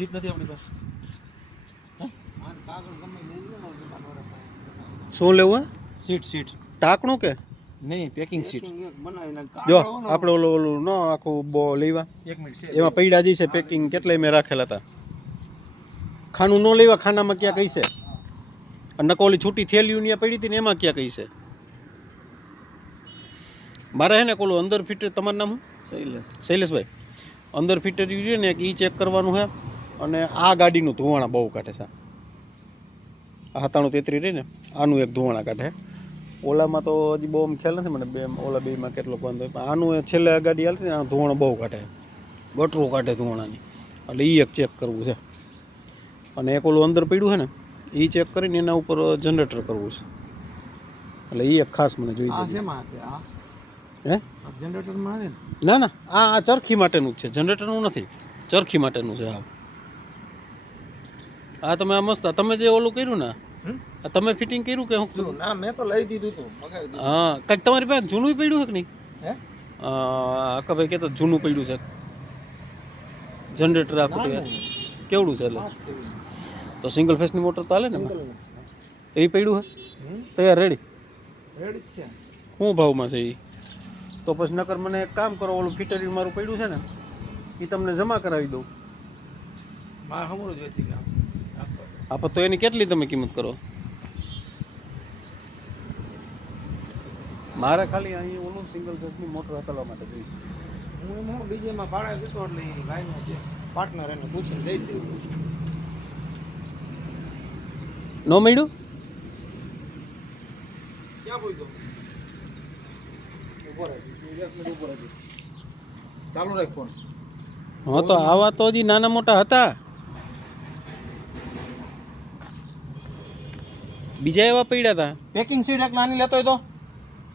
Seat નથી આપણી પાસે. શું લેવું સીટ સીટ ટાંકણું કે નહીં, પેકિંગ સીટ. જો આપણે ઓલું ન આખું બો લેવા 1 મિનિટ છે. એમાં પૈડા જે છે પેકિંગ કેટલાય મેં રાખેલા હતા. ખાનું ન લેવા, ખાનામાં ક્યાં કઈ છે? અને ઓલી છૂટી થેલીઓ ત્યાં પડી હતી ને એમાં ક્યાં કઈ છે? મારે હે ને ઓલું અંદર ફિટર, તમારું નામ શું? શૈલેષભાઈ. અંદર ફિટર રહ્યું ને એ ચેક કરવાનું છે. અને આ ગાડીનું ધુવાણા બહુ કાઢે છે. આ 9733 રહી ને આનું એક ધુવાણા કાઢે. ઓલામાં તો હજી બહુ ખ્યાલ નથી મને, ઓલા બેમાં કેટલો વાંધો હોય, પણ આનું છેલ્લે ગાડી હાલતી ને આનું ધુવાણો બહુ કાઢે, ગટરું કાઢે ધુવાણાની. એટલે એ એક ચેક કરવું છે. અને એક ઓલું અંદર પડ્યું છે ને એ ચેક કરીને એના ઉપર જનરેટર કરવું છે. એટલે એ એક ખાસ મને જોઈ દે. હે જનરેટરમાં ના ના, આ ચરખી માટેનું જ છે, જનરેટરનું નથી, ચરખી માટેનું છે. હા તમે આ મસ્ત, તમે જે ઓલું કર્યું ને તમે ફિટિંગ કર્યું કે હું? ના, મેં તો લઈ દીધું હતું, મગાવી દીધું. હા, કંઈક તમારી પાસે જૂનું પડ્યું છે કે નહીં? હે આકાભાઈ કહેતા જૂનું પડ્યું છે જનરેટર આખું. કેવડું છે? એટલે તો સિંગલ ફેસની મોટર તો હાલે ને? તો એ પડ્યું છે તૈયાર રેડી રેડી જ છે. શું ભાવમાં છે એ? તો પછી નકર મને એક કામ કરો, ઓલું ફિટરિંગ મારું પડ્યું છે ને એ તમને જમા કરાવી દઉં. મારે હમણાં જ વેચી ગયા. હા, તો એની કેટલી તમે કિંમત કરો? મારે ખાલી અહીં ઓલું સિંગલ ફેસની મોટર હટાવવા માટે જોઈશ. હું એમાં બીજેમાં ભાડા દીધો એટલે એ ભાઈનો છે પાર્ટનર, એને પૂછીને દઈ દઉં. ન મળ્યું? ક્યાં પૂછ્યો? ઉભો રહી, 1 મિનિટ ઉભો રહી. ચાલુ રાખ ફોન. હા, તો આવા તો હજી નાના મોટા હતા. બીજા એવા પડ્યા હતા. પેકિંગ સીટ એક નાની લેતો હોય તો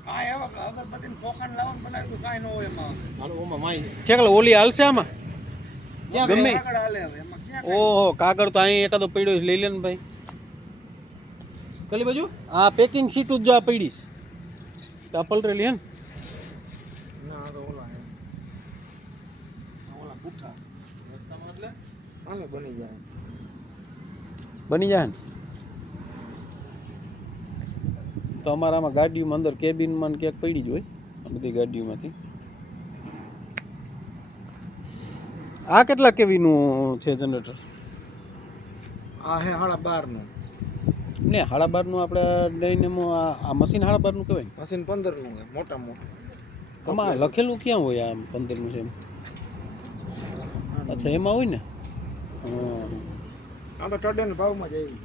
કાંઈ એવા અગરબત્તીને ખોખાને લાવવાનું બનાવ્યું તો કાંઈ ન હોય એમાં. હાલો ઓમાં માઈ છે કે ઓલી હાલશે આમાં? ક્યાં ગમે કાગળ હાલે હવે એમાં ક્યાં? ઓહો, કાગળ તો અહીં એકાદો પડ્યો છે, લઈ લે ને ભાઈ. કલી બાજુ આ પેકિંગ સીટ જ જો આ પડીશ તો આ પલરેલી હે ને? ના, તો ઓલા હે ઓલા પુઠા રસ્તામાં, એટલે આને બની જાય. બની જાય ને? તો અમારામાં ગાડીઓમાં અંદર કેબિનમાં ને ક્યાંક પડી જ હોય આ બધી ગાડીઓમાંથી. આ કેટલા કેવીનું છે જનરેટર? આ હે 12.5 નું ને 12.5 નું આપણે ડાયનેમો, આ મશીન 12.5 નું કહેવાય ને? મશીન 15 નું હે, મોટા મોટું. આમાં લખેલું ક્યાં હોય આમ 15 નું છે એમ? અચ્છા, એમાં હોય ને. આ તો ટડેના ભાવમાં જ આવી.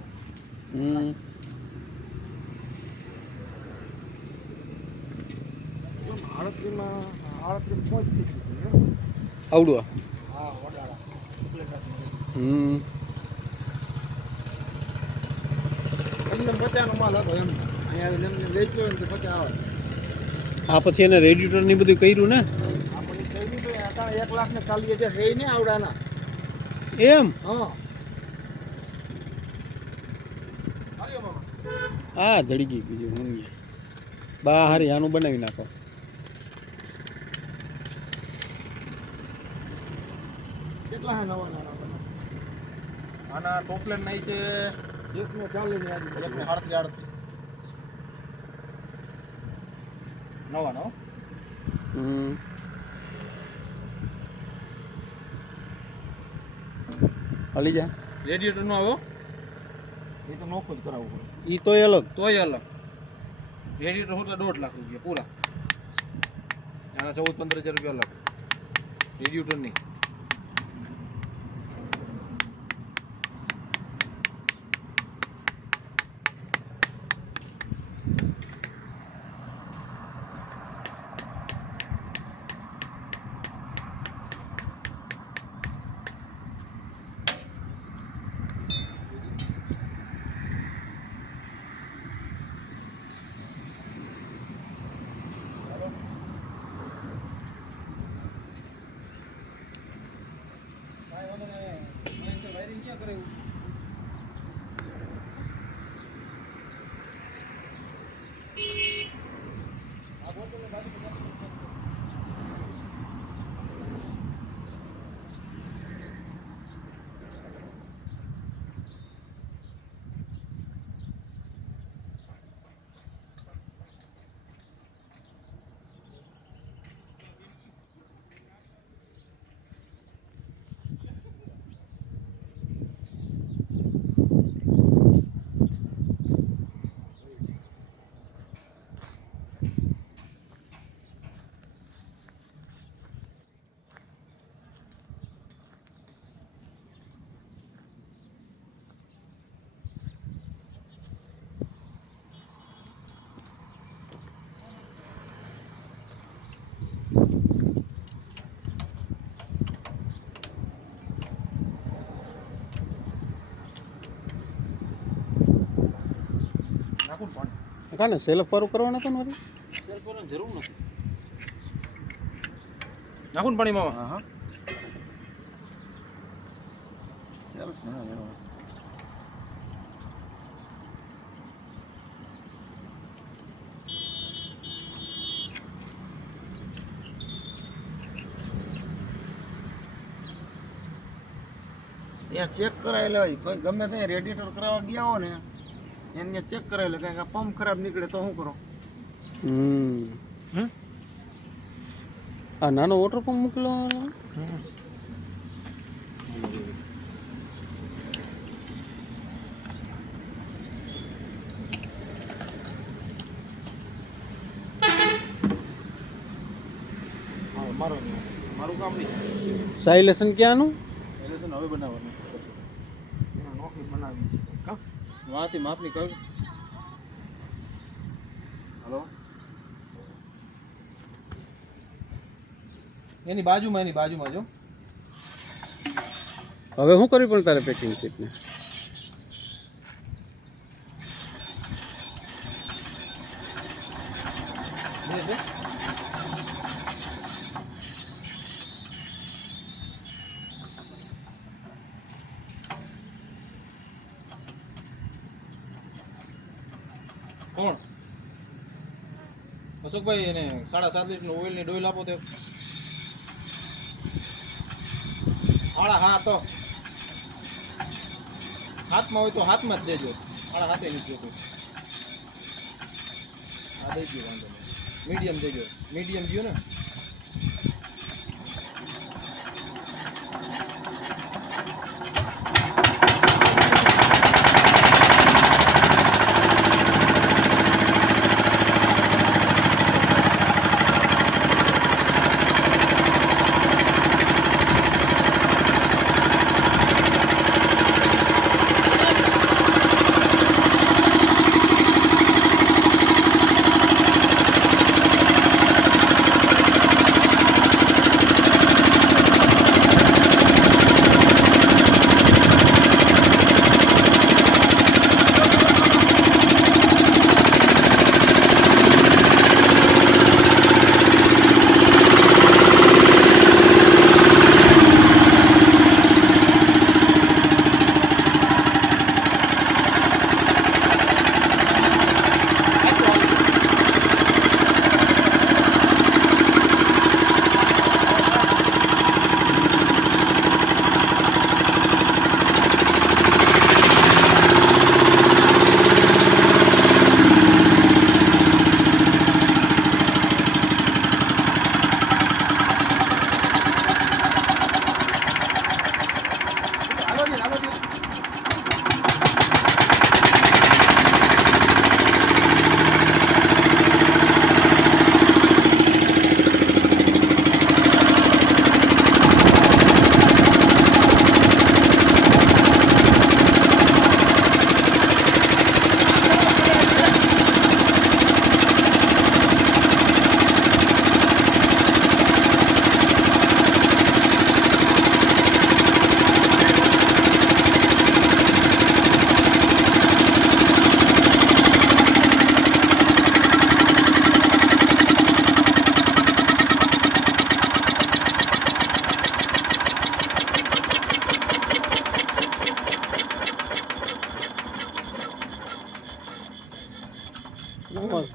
આવડું? હા, વડાળા. એમને 50 નો માલ હતો એમ. અહીંયા એમને વેચ્યો હોય ને તો 50 આવે. આ પછી એને રેડિએટર ની બધું કર્યું ને? આપણે કહ્યું તો 1,40,000 હે ને આવડાના. એમ? હા. આ જડી ગઈ બીજું હું બા હારી આનું બનાવી નાખો. કેટલા હે નવા નાના બના? આના ટોપલેન નહીં છે 140 ની આજુ, 138 નવા નો. હાલી જા. રેડિએટર નો આવો એ તો નોખો જ કરાવવું પડે. ઈ તોય અલગ. રેડિએટર હોતા 1.5 લાખ રૂપિયા પૂરા. આના 14-15 હજાર રૂપિયા અલગ રેડિએટર નહીં. નાખું ને પાણી. કાને સેલ્ફ વાળું કરવાના તો મારે સેલ્ફ કરવાની જરૂર નથી. નાખું ને પાણી મામા. હા હા સેલ્ફ ના યાર. ત્યાં ચેક કરાવી લેવાય. કોઈ ગમે ત્યાં રેડિએટર કરાવવા ગયા હો ને એને ચેક કરાવી લે, કારણ કે પંપ ખરાબ નીકળે તો શું કરો? આ નાનો વોટર પંપ મોકલો. મારું કામ નહીં. સાયલેશન ક્યાંનું એલેશન હવે બનાવવાનું. નોખી બનાવી કા વાથી માપની કર. હલો એની બાજુમાં જો. હવે શું કર્યું પણ તારે પેકિંગ કીટને? કોણ? અશોકભાઈ એને 7.5 લીટરનું ઓઇલની ડોઇલ આપો તો. હા તો હાથમાં હોય તો હાથમાં જ દેજો. હાથે નથી જોતું. હા દઈ ગયો, વાંધો નહીં. મીડિયમ દેજો. મીડિયમ ગયો ને.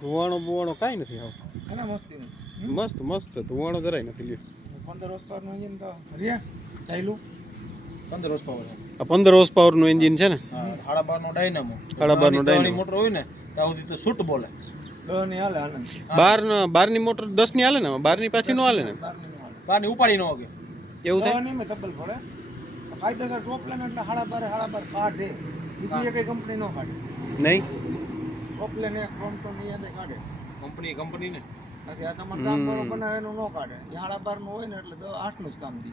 ધુવાણો બુવાણો કાંઈ નથી આવ. એને મસ્તી મસ્ત મસ્ત છે, ધુવાણો જરાય નથી લ્યો. 15 હોર્સ પાવરનું એન્જિન તો રિયા ચાલ્યું. 15 હોર્સ પાવર. આ 15 હોર્સ પાવરનું એન્જિન છે ને. 12.5 નો ડાયનામો. 12.5 નો ડાયનામો મોટર હોય ને ત્યાં સુધી તો શૂટ બોલે. 10 ની હાલે આનંદ. 12 ની મોટર 10 ની હાલે ને, 12 ની પાછી નો હાલે ને. 12 ની ઉપાડી નો વાગે. એવું થાય. 10 ની મે તબલ પડે. કાયદેસર ટોપ લાઈન એટલે 12.5 કાઢે. બીજી કઈ કંપની નો કાઢે. નહીં. ટોપ લાઈન એક તો નિયતે કાઢે. કંપની ને. નથી આ તમારે કામ કરો બનાવે એનું નો કાઢે. 12.5 નું હોય ને એટલે 8 નું જ કામ દે.